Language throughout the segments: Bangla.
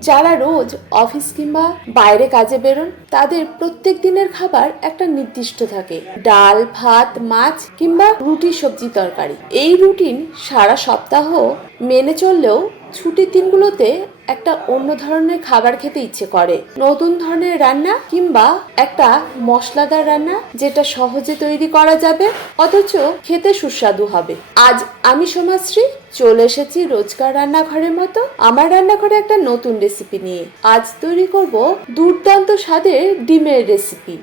যারা রোজ অফিস কিংবা বাইরে কাজে বেরোন, তাদের প্রত্যেক দিনের খাবার একটা নির্দিষ্ট থাকে। ডাল, ভাত, মাছ কিংবা রুটি, সবজি, তরকারি। এই রুটিন সারা সপ্তাহ মেনে চললেও ছুটির দিনগুলোতে একটা অন্য ধরনের খাবার খেতে ইচ্ছে করে। নতুন ধরনের রান্না কিংবা একটা মশলাদার রান্না যেটা সহজে তৈরি করা যাবে, অথচ খেতে সুস্বাদু হবে। আজ আমি সোমাশ্রী, চলে এসেছি রোজকার রান্নাঘরের মতো আমার রান্নাঘরে একটা নতুন রেসিপি নিয়ে। আজ তৈরি করব দুর্দান্ত স্বাদের ডিমের রেসিপি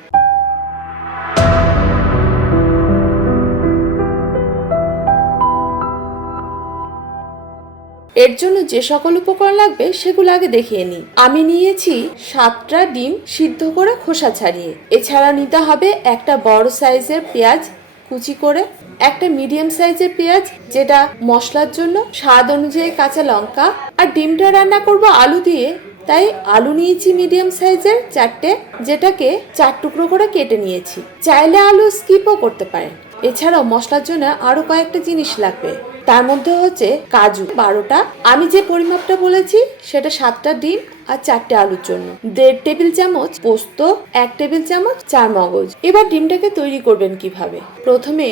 এর জন্য যে সকল উপকরণ লাগবে সেগুলো আগে দেখিয়ে নিই। আমি নিয়েছি সাতটা ডিম সিদ্ধ করে খোসা ছাড়িয়ে। এছাড়া নিতে হবে একটা বড় সাইজের পেঁয়াজ কুচি করে, একটা মিডিয়াম সাইজের পেঁয়াজ যেটা মশলার জন্য স্বাদ অনুযায়ী কাঁচা লঙ্কা। আর ডিমটা রান্না করব আলু দিয়ে, তাই আলু নিয়েছি মিডিয়াম সাইজের চারটে, যেটাকে চার টুকরো করে কেটে নিয়েছি। চাইলে আলু স্কিপও করতে পারেন। এছাড়াও মশলার জন্য আরও কয়েকটা জিনিস লাগবে। তার মধ্যে হচ্ছে কাজু, বারোটা। আমি যে পরিমাপটা বলেছি, সেটা সাতটা ডিম আর চারটে আলুর জন্য। দেড় টেবিল চামচ পোস্ত, এক টেবিল চামচ চার মগজ। এবার ডিমটাকে তৈরি করবেন কীভাবে? প্রথমে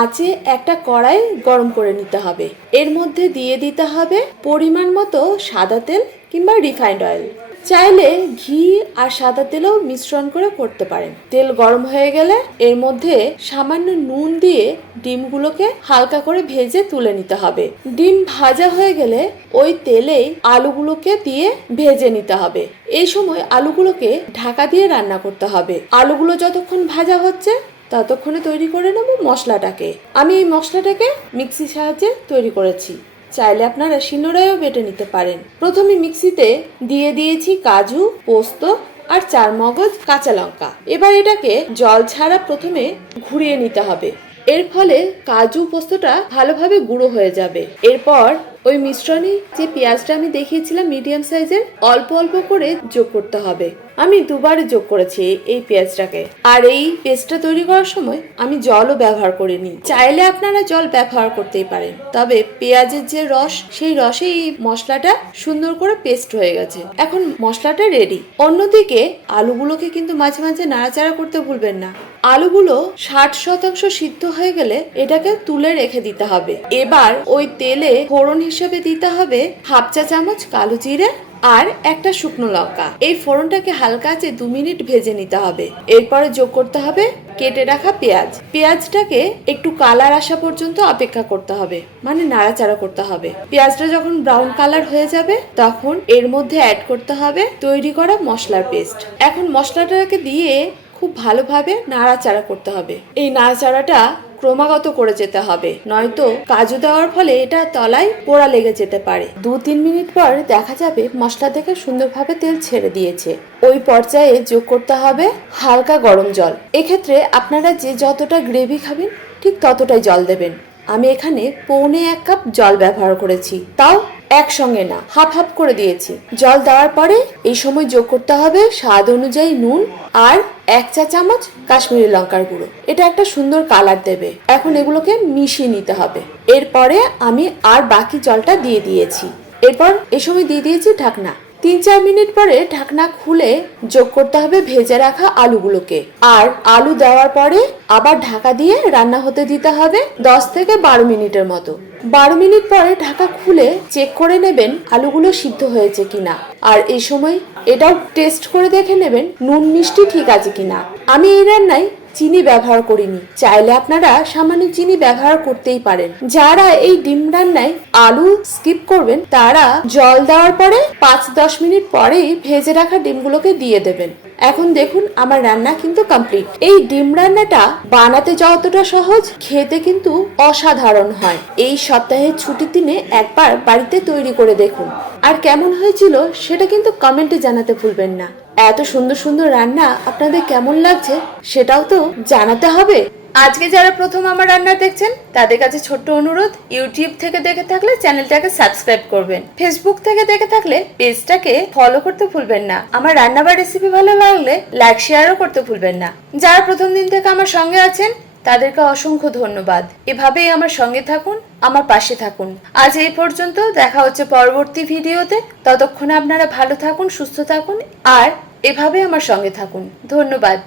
আঁচে একটা কড়াই গরম করে নিতে হবে। এর মধ্যে দিয়ে দিতে হবে পরিমাণ মতো সাদা তেল কিংবা রিফাইন্ড অয়েল চাইলে ঘি আর সাদা তেলও মিশ্রণ করে করতে পারেন। তেল গরম হয়ে গেলে এর মধ্যে সামান্য নুন দিয়ে ডিমগুলোকে হালকা করে ভেজে তুলে নিতে হবে। ডিম ভাজা হয়ে গেলে ওই তেলেই আলুগুলোকে দিয়ে ভেজে নিতে হবে। এই সময় আলুগুলোকে ঢাকা দিয়ে রান্না করতে হবে। আলুগুলো যতক্ষণ ভাজা হচ্ছে ততক্ষণে তৈরি করে নেব মশলাটাকে। আমি এই মশলাটাকে মিক্সির সাহায্যে তৈরি করেছি। চাইলে আপনারা শিলনোড়ায়ও বেটে নিতে পারেন। প্রথমে মিক্সিতে দিয়ে দিয়েছি কাজু, পোস্ত আর চার মগজ কাঁচা লঙ্কা। এবার এটাকে জল ছাড়া প্রথমে ঘুরিয়ে নিতে হবে। এর ফলে কাজু পোস্তটা ভালোভাবে গুঁড়ো হয়ে যাবে। এরপর ওই মিশ্রণে যে পেঁয়াজটা আমি দেখিয়েছিলাম মিডিয়াম সাইজের অল্প অল্প করে যোগ করতে হবে। আমি দুবারে যোগ করেছি এই পেঁয়াজটাকে। আর এই পেস্টটা তৈরি করার সময় আমি জলও ব্যবহার করিনি। চাইলে আপনারা জল ব্যবহার করতেই পারেন। তবে পেঁয়াজের যে রস, সেই রসে এই মশলাটা সুন্দর করে পেস্ট হয়ে গেছে। এখন মশলাটা রেডি অন্যদিকে আলুগুলোকে কিন্তু মাঝে মাঝে নাড়াচাড়া করতে ভুলবেন না। আলুগুলো ষাট শতাংশ সিদ্ধ হয়ে গেলে এটাকে তুলে রেখে দিতে হবে। এবার ওই তেলে ফোড়ন হিসেবে দিতে হবে হাফ চা চামচ কালো জিরে আর একটা শুকনো লঙ্কা। এই ফোড়নটাকে হালকা আছে দু মিনিট ভেজে নিতে হবে। এরপরে যোগ করতে হবে কেটে রাখা পেঁয়াজ। পেঁয়াজটাকে একটু কালার আসা পর্যন্ত অপেক্ষা করতে হবে মানে নাড়াচাড়া করতে হবে। পেঁয়াজটা যখন ব্রাউন কালার হয়ে যাবে, তখন এর মধ্যে অ্যাড করতে হবে তৈরি করা মশলার পেস্ট। এখন মশলাটাকে দিয়ে খুব ভালোভাবে নাড়াচাড়া করতে হবে। এই নাড়াচাড়াটা ক্রমাগত করে যেতে হবে, নয়তো কাজু দেওয়ার ফলে এটা তলায় পোড়া লেগে যেতে পারে। দু তিন মিনিট পর দেখা যাবে মশলা থেকে সুন্দরভাবে তেল ছেড়ে দিয়েছে। ওই পর্যায়ে যোগ করতে হবে হালকা গরম জল। এক্ষেত্রে আপনারা যে যতটা গ্রেভি খাবেন, ঠিক ততটাই জল দেবেন। আমি এখানে পৌনে এক কাপ জল ব্যবহার করেছি। তাও একসঙ্গে না, হাফ হাফ করে দিয়েছি। জল দেওয়ার পরে এই সময় যোগ করতে হবে স্বাদ অনুযায়ী নুন আর এক চা চামচ কাশ্মীরি লঙ্কার গুঁড়ো। এটা একটা সুন্দর কালার দেবে। এখন এগুলোকে মিশিয়ে নিতে হবে। এরপরে আমি আর বাকি জলটা দিয়ে দিয়েছি। এরপর এ সময় দিয়ে দিয়েছি ঢাকনা। তিন চার মিনিট পরে ঢাকনা খুলে যোগ করতে হবে ভেজে রাখা আলুগুলোকে। আর আলু দেওয়ার পরে আবার ঢাকা দিয়ে রান্না হতে দিতে হবে দশ থেকে বারো মিনিটের মতো। বারো মিনিট পরে ঢাকা খুলে চেক করে নেবেন আলুগুলো সিদ্ধ হয়েছে কিনা। আর এই সময় এটাও টেস্ট করে দেখে নেবেন নুন মিষ্টি ঠিক আছে কিনা। আমি এই রান্নায় চিনি ব্যবহার করিনি। চাইলে আপনারা সামান্য চিনি ব্যবহার করতেই পারেন। যারা এই ডিম রান্নায় আলু স্কিপ করবেন, তারা জল দেওয়ার পরে পাঁচ দশ মিনিট পরেই ভেজে রাখা ডিমগুলোকে দিয়ে দেবেন। এখন দেখুন, আমার রান্না কিন্তু কমপ্লিট এই ডিম রান্নাটা বানাতে যতটা সহজ, খেতে কিন্তু অসাধারণ হয়। এই সপ্তাহের ছুটির দিনে একবার বাড়িতে তৈরি করে দেখুন। আর কেমন হয়েছিল, সেটা কিন্তু কমেন্টে জানাতে ভুলবেন না। এত সুন্দর সুন্দর রান্না আপনাদের কেমন লাগছে সেটাও তো জানাতে হবে। আজকে যারা প্রথম আমার রান্না দেখছেন, তাদের কাছে ছোট্ট অনুরোধ, ইউটিউব থেকে দেখে থাকলে চ্যানেলটাকে সাবস্ক্রাইব করবেন। ফেসবুক থেকে দেখে থাকলে পেজটাকে ফলো করতে ভুলবেন না। আমার রান্না বা রেসিপি ভালো লাগলে লাইক শেয়ারও করতে ভুলবেন না। যারা প্রথম দিন থেকে আমার সঙ্গে আছেন তাদেরকে অসংখ্য ধন্যবাদ। এভাবেই আমার সঙ্গে থাকুন, আমার পাশে থাকুন। আজ এই পর্যন্ত দেখা হচ্ছে পরবর্তী ভিডিওতে। ততক্ষণে আপনারা ভালো থাকুন, সুস্থ থাকুন, আর এভাবে আমার সঙ্গে থাকুন। ধন্যবাদ।